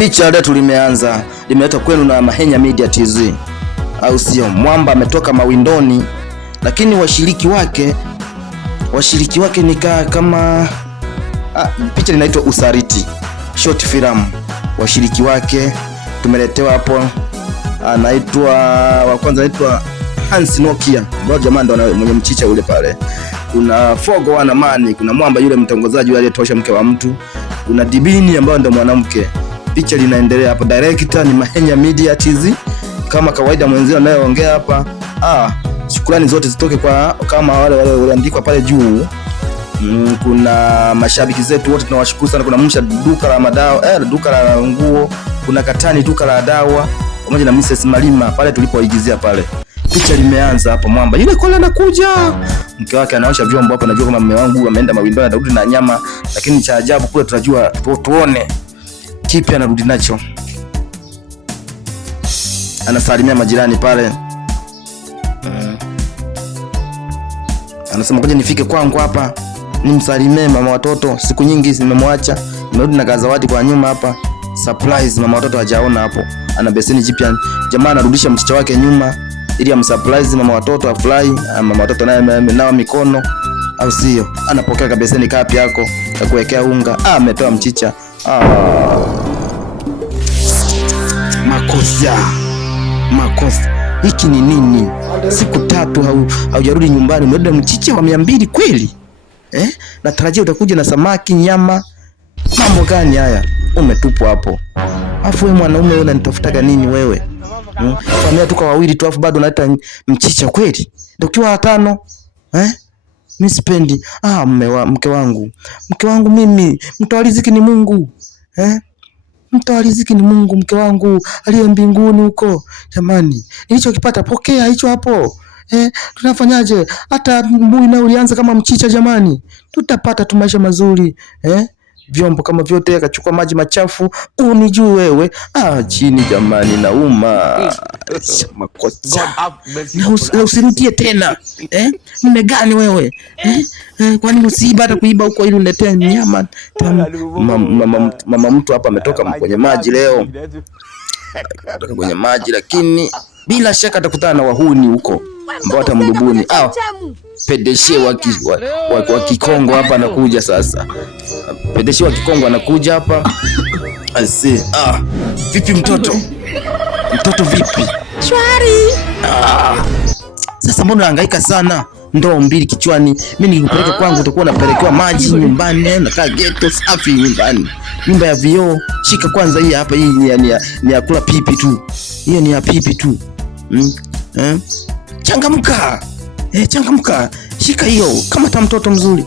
Picha letu limeletwa kwenu na Mahenya Media TZ, au sio? Mwamba ametoka mawindoni, lakini washiriki wake ni kama picha linaitwa Usariti short film. Washiriki wake tumeletewa hapo, anaitwa wa kwanza anaitwa Hans Nokia, ndio jamaa ndo mwenye mchicha ule pale. Kuna Fogo wana Mani, kuna Mwamba yule mtongozaji yule aliyetosha mke wa mtu, kuna Dibini ambaye ndo mwanamke. Picha linaendelea hapo. Director ni Mahenya Media TZ. Kama kawaida mwenzio anayeongea hapa, shukrani zote zitoke kwa kama wale waliandikwa pale juu. Kuna mashabiki zetu wote tunawashukuru sana. Kuna Msha duka la madawa, duka la nguo, kuna Katani duka la dawa, pamoja na Mrs Malima pale tulipoigizia pale. Picha limeanza hapa. Mwamba yule kola anakuja, mke wake anaosha vyombo hapa. Najua kama mume wangu ameenda mawindoni atarudi na nyama, lakini cha ajabu kule tunajua tuone kipi anarudi nacho. Anasalimia majirani pale, anasema ngoja nifike kwangu hapa nimsalimie mama watoto, siku nyingi nimemwacha, nimerudi na zawadi kwa nyuma hapa, surprise. Mama watoto hajaona hapo, ana beseni jipya. Jamaa anarudisha mchicha wake nyuma ili amsurprise mama watoto, afurahi. Mama watoto naye amenawa mikono, au sio? Anapokea kabeseni kapi yako ya kuwekea unga, ametoa mchicha. Makosa. Hiki ni nini? Siku 3 haujarudi nyumbani, umerudi mchicha wa 200 kweli? Natarajia utakuja na samaki, nyama. Mambo gani haya? Umetupwa hapo. Afu wewe mwanaume wewe unanitafutaga nini wewe? Familia tuko wawili tu, afu bado unaleta mchicha kweli? Ndio ukiwa 5? Mimi sipendi. Mke wangu mimi, mtoa riziki ni Mungu. Mtoa riziki ni Mungu, mke wangu aliye mbinguni huko. Jamani, nilichokipata pokea hicho hapo. Tunafanyaje? Hata mbui na ulianza kama mchicha jamani. Tutapata tu maisha mazuri. Vyombo kama vyote akachukua maji machafu. Unijui wewe. Chini jamani, nauma. Makosa. Na usirudie tena. Mume gani wewe? Kwani usiiba hata kuiba huko ili uniletee nyama? Mama mtu hapa ametoka kwenye maji leo. Kutoka kwenye maji, lakini bila shaka atakutana na wahuni huko ambao watamdubuni. Pedeshe wa Kikongo hapa anakuja sasa. Pedeshe wa Kikongo anakuja hapa. Vipi mtoto? Mtoto vipi? Shwari. Sasa mbona unahangaika sana? Ndoo 2 kichwani. Mimi nikikupeleka kwangu utakuwa unapelekewa maji nyumbani, nakaa ghetto safi nyumbani. Nyumba ya vioo. Shika kwanza hii hapa, hii ni ya kula pipi tu. Hiyo ni ya pipi tu. Changamka. Changamka. Shika hiyo kama hata mtoto mzuri.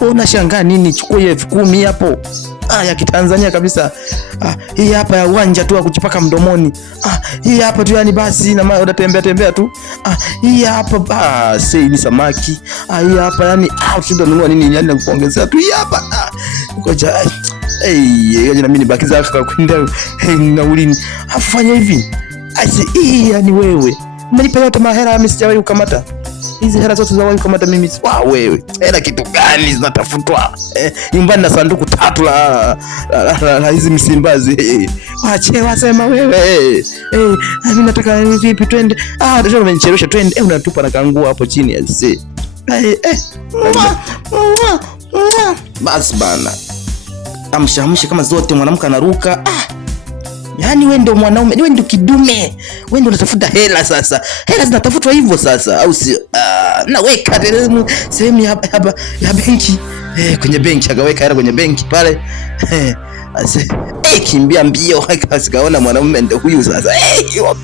Unashangaa nini? Chukua hiyo 10,000 hapo. Ya Kitanzania kabisa. Hii hapa ya uwanja tu kujipaka mdomoni. Hii hapa tu yani basi na unatembea tu. Hii hapa basi ni samaki. Hii hapa yani ushinda nunua nini yani nakuongezea tu hii hapa. Ngoja na mimi nibakiza Afrika kwenda naulini. Afanya hivi. Hii yani wewe. Umenipa yote mahera mimi sijawahi kukamata. Hizi hela zote za kukamata mimi. Wewe. Hela kitu gani zinatafutwa? Nyumbani na sanduku 3 la hizi msimbazi. Wache wasema wewe. Mimi nataka vipi twende? Ndio umenichelewesha twende. Unatupa na kangua hapo chini azise. Bas bana. Amshaamsha kama zote mwanamke anaruka. Yaani wewe ndio mwanaume, wewe ndio kidume. Wewe ndio unatafuta hela sasa. Hela zinatafutwa hivyo sasa, au si? Naweka sehemu ya benki. Kwenye benki akaweka hela kwenye benki pale. Kimbia mbio akaona mwanaume ndio huyu sasa. Mbio.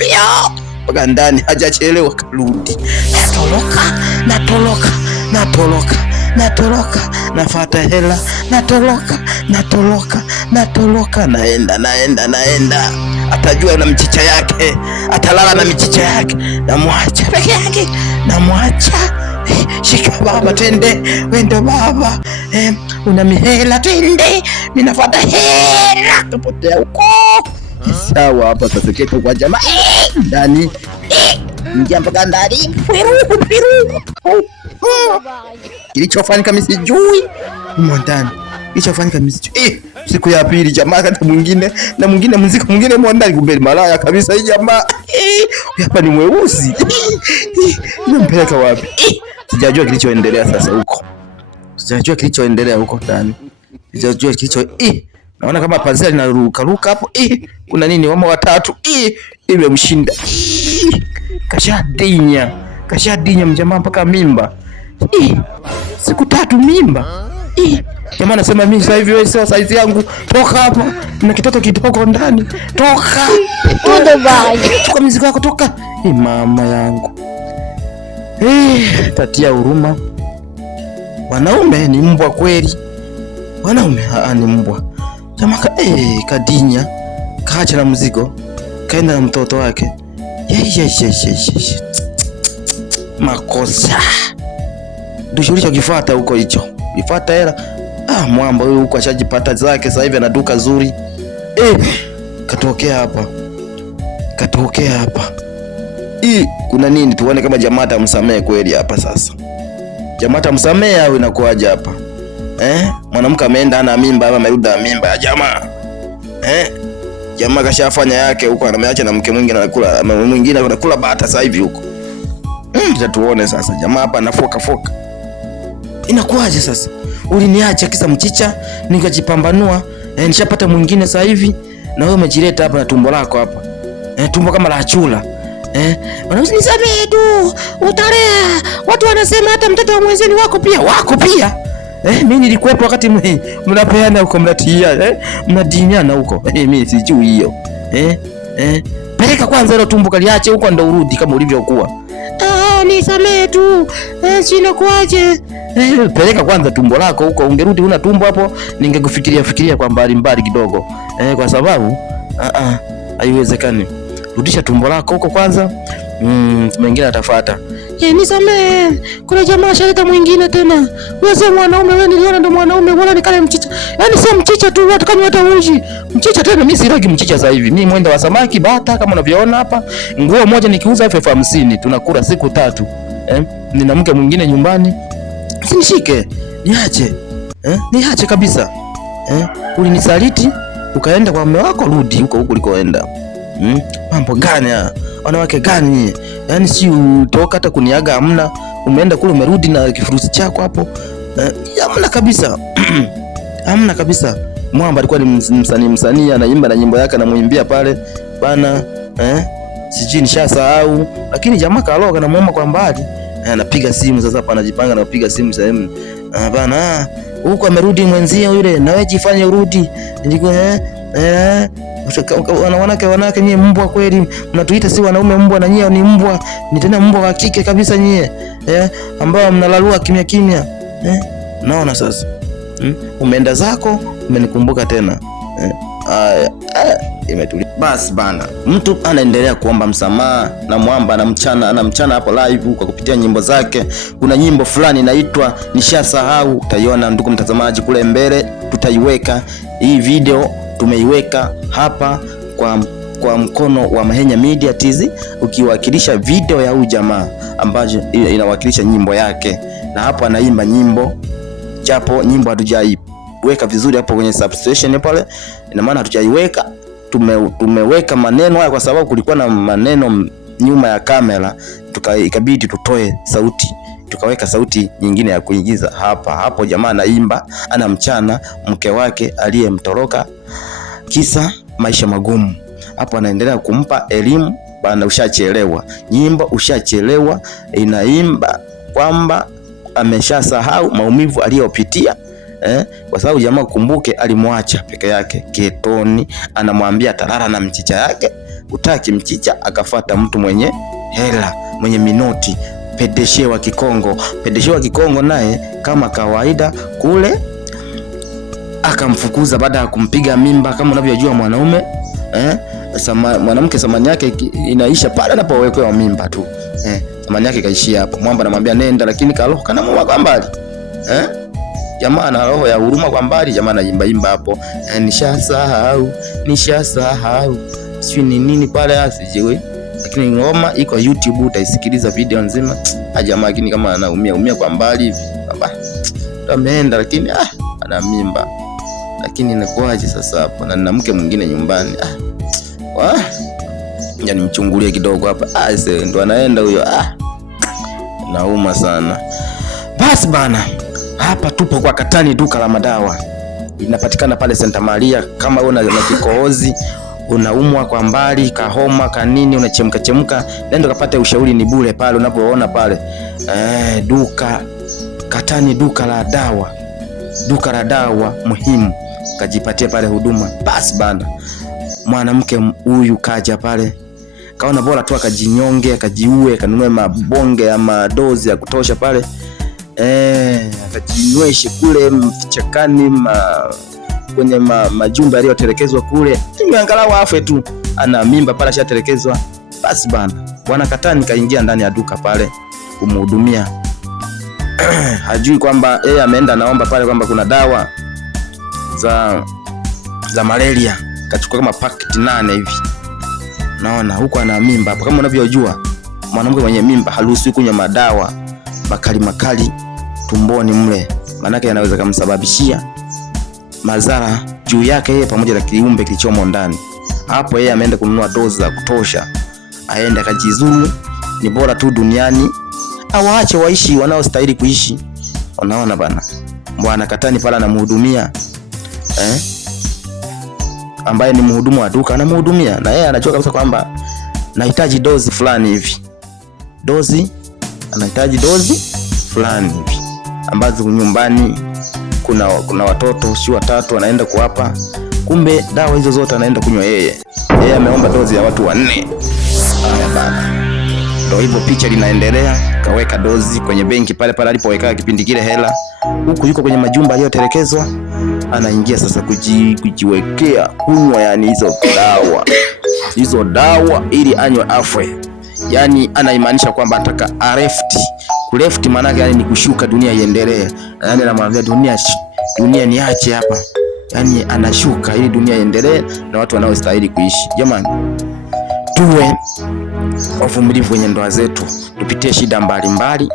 Mpaka ndani hajachelewa karudi. Natoroka. Nafuata hela. Natoroka. Naenda. Atajua na mchicha yake. Atalala na michicha yake. Namwacha peke yake. Shika baba twende. Wende baba. Una mihela twende. Mimi nafuata hela. Tupotea huko. Sawa hapa sasa keto kwa jamaa. Ndani. Ingia mpaka ndani. Piru. Kilichofanyika mimi sijui. Humo ndani. Ichafanyika mzito. Siku ya pili jamaa kata mwingine na mwingine mziko mwingine mwandani kumbele malaya kabisa hii jamaa. Hapa ni mweusi. Nimpeleka wapi? Sijajua kilichoendelea sasa huko. Sijajua kilichoendelea huko ndani. Sijajua kilicho naona kama pazia linaruka ruka hapo. Kuna nini? Wama watatu. Imemshinda. Kashadinya mjamaa mpaka mimba. Siku 3 mimba. Jamaa anasema mimi sasa hivi wewe sio size yangu. Toka hapa. Na kitoto kitoko ndani. Toka. Chukua mizigo yako toka. Mama yangu. Tatia huruma. Wanaume ni mbwa kweli. Wanaume ni mbwa. Jamaa kadinya. Kaacha na mzigo. Kaenda na mtoto wake. Makosa. Ndio shughuli kifuata huko hicho. Kifuata hela. Mwamba huyu huko ashajipata zake sasa hivi ana duka zuri. Katokea hapa. Kuna nini? Tuone kama jamaa atamsamehe kweli hapa sasa. Jamaa atamsamehe au inakuaje hapa? Mwanamke ameenda ana mimba ama amerudi na mimba ya jamaa. Jamaa kashafanya yake huko ameacha na mke mwingine anakula bata sasa hivi huko. Tuone sasa jamaa hapa anafoka. Inakuaje sasa? Uliniacha kisa mchicha, nikajipambanua, nishapata mwingine sasa hivi na wewe umejileta hapa na tumbo lako hapa. Tumbo kama la chula. Wananisamehe tu, utalea. Watu wanasema hata mtoto wa mwenzeni wako pia. Mimi nilikuwepo wakati mnapeana huko mnatia, mnadinyana huko. Mimi sijui hiyo. Peleka kwanza ile tumbo kaliache huko ndo urudi kama ulivyokuwa. Nisamehe tu. Sina kuaje. Peleka kwanza tumbo lako huko, ungerudi una tumbo hapo ningekufikiria kwa mbali kidogo. Kwa sababu haiwezekani. Rudisha tumbo lako huko kwanza. Mengine atafuata. Nisamehe. Kuna jamaa shaleta mwingine tena. Wewe sio mwanaume, wewe niliona ndo mwanaume, wala nikale mchicha. Yaani sio mchicha tu, watu kama hata uji. Mchicha tena mimi siragi mchicha sasa hivi. Mimi mwenda wa samaki bata kama unavyoona hapa. Nguo moja nikiuza 50,000, tunakula siku 3. Nina mke mwingine nyumbani. Sinishike. Niache. Niache kabisa. Ulinisaliti, ukaenda kwa mume wako, rudi huko ulikoenda. Mambo gani? Wanawake gani? Yaani si utoka hata kuniaga hamna. Umeenda kule umerudi na kifurushi chako hapo. Hamna kabisa. Hamna kabisa. Mwamba alikuwa ni msanii anaimba na nyimbo yake anamuimbia pale bana. Sijui nishasahau, lakini jamaa kaloga na muomba kwa mbali. Anapiga simu sasa hapa anajipanga na kupiga simu sehemu. Bana, huko amerudi mwenzie yule, na wewe jifanye urudi. Nilikuwa wanawake nyie mbwa kweli, mnatuita si wanaume mbwa na nyie ni mbwa, ni tena mbwa wa kike kabisa nyie, ambao mnalalua kimya. Naona sasa. Umeenda zako, umenikumbuka tena. Imetulia. Basi bana, mtu anaendelea kuomba msamaha na mwamba anamchana hapo live kwa kupitia nyimbo zake. Kuna nyimbo fulani inaitwa Nishasahau, utaiona ndugu mtazamaji kule mbele, tutaiweka hii video. Tumeiweka hapa kwa mkono wa Mahenya Media TZ, ukiwakilisha video ya huyu jamaa ambayo inawakilisha nyimbo yake, na hapo anaimba nyimbo, japo nyimbo hatujaiweka vizuri hapo kwenye substation pale, ina maana hatujaiweka. Tumeweka maneno haya kwa sababu kulikuwa na maneno nyuma ya kamera, ikabidi tutoe sauti, tukaweka sauti nyingine ya kuigiza hapa. Hapo jamaa anaimba, anamchana mke wake aliyemtoroka kisa maisha magumu. Hapo anaendelea kumpa elimu bana, ushachelewa. Nyimbo ushachelewa inaimba kwamba ameshasahau maumivu aliyopitia. Kwa sababu jamaa kumbuke alimwacha peke yake ketoni, anamwambia talala na mchicha yake, utaki mchicha, akafuata mtu mwenye hela, mwenye minoti, Pedeshewa Kikongo naye kama kawaida kule akamfukuza baada ya kumpiga mimba. Kama unavyojua mwanaume mwanamke thamani yake inaisha pale anapowekwa mimba tu. Thamani yake kaishia hapo. Mwamba anamwambia nenda, lakini kaloho kana muuma kwa mbali. Jamaa ana roho ya huruma kwa mbali, jamaa anaimba hapo. Nishasahau. Sio nini pale asijui. Lakini ngoma iko YouTube, utaisikiliza video nzima. Jamaa lakini kama anaumia kwa mbali hivi. Baba. Ameenda lakini ana mimba. lakini inakuaje sasa hapo, na nina mke mwingine nyumbani. Yani mchungulie kidogo hapa. Ndo anaenda huyo. Nauma sana. Basi bana, hapa tupo kwa Katani, duka la madawa. Linapatikana pale Santa Maria. Kama una kikohozi, unaumwa kwa mbali, kahoma, kanini, unachemka, nenda kapate ushauri, ni bure pale unapoona pale. Duka Katani, duka la dawa. Duka la dawa muhimu. Kajipatie pale huduma. Basi bana, mwanamke huyu kaja pale, kaona bora tu akajinyonge, akajiue, kanunue mabonge ama dozi ya kutosha pale. Akajinyweshe kule mfichakani kwenye majumba yaliyotelekezwa kule. Angalau afe tu, ana mimba pale ashatelekezwa. Basi bana, bwana Katani kaingia ndani ya duka pale kumhudumia. Hajui kwamba yeye ameenda naomba pale kwamba kuna dawa za malaria. Kachukua kama paketi 8 hivi. Naona huko ana mimba hapo. Kama unavyojua, mwanamke mwenye mimba haruhusiwi kunywa madawa makali tumboni mle, maana yanaweza kumsababishia madhara juu yake yeye pamoja na kiumbe kilichomo ndani. Hapo yeye ameenda kununua dozi za kutosha, aende akajizuru. Ni bora tu duniani awaache waishi wanaostahili kuishi. Unaona bana, bwana Katani pala anamhudumia, ambaye ni mhudumu wa duka anamhudumia, na yeye anajua kabisa kwamba nahitaji dozi fulani hivi. Anahitaji dozi fulani hivi ambazo nyumbani kuna watoto si watatu, anaenda kuwapa. Kumbe dawa hizo zote anaenda kunywa yeye. Yeye ameomba dozi ya watu 4. Haya bana, ndio hivyo, picha linaendelea. Kaweka dozi kwenye benki pale alipoweka kipindi kile hela. Huku yuko kwenye majumba yaliyotelekezwa, anaingia sasa kujiwekea kunywa, yani hizo dawa ili anywe afwe. Yani anaimaanisha kwamba anataka kulefti, maana yake yani ni kushuka, dunia iendelee. Yani anamwambia dunia niache hapa, yani anashuka ili dunia iendelee na watu wanaostahili kuishi. Jamani, tuwe wavumilivu kwenye ndoa zetu, tupitie shida mbalimbali.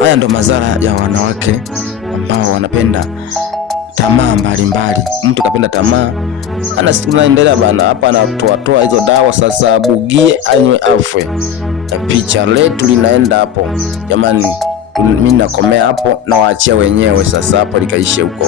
Haya ndo madhara ya wanawake ambao wanapenda tamaa mbalimbali. Mtu kapenda tamaa, anaendelea bana, hapa anatoa hizo dawa sasa, bugie anywe afwe. Picha letu linaenda hapo. Jamani, mimi nakomea hapo na waachia wenyewe sasa, hapo likaishe huko.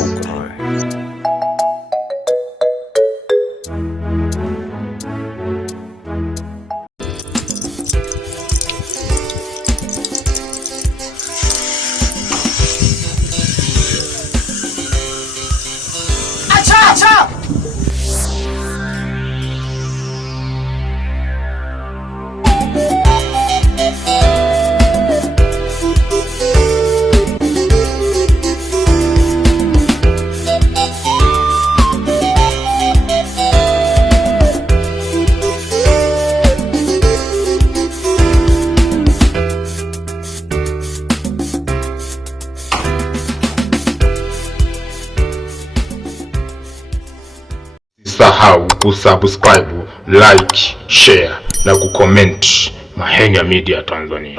Usisahau kusubscribe, like, share na kucomment Mahenya Media Tanzania.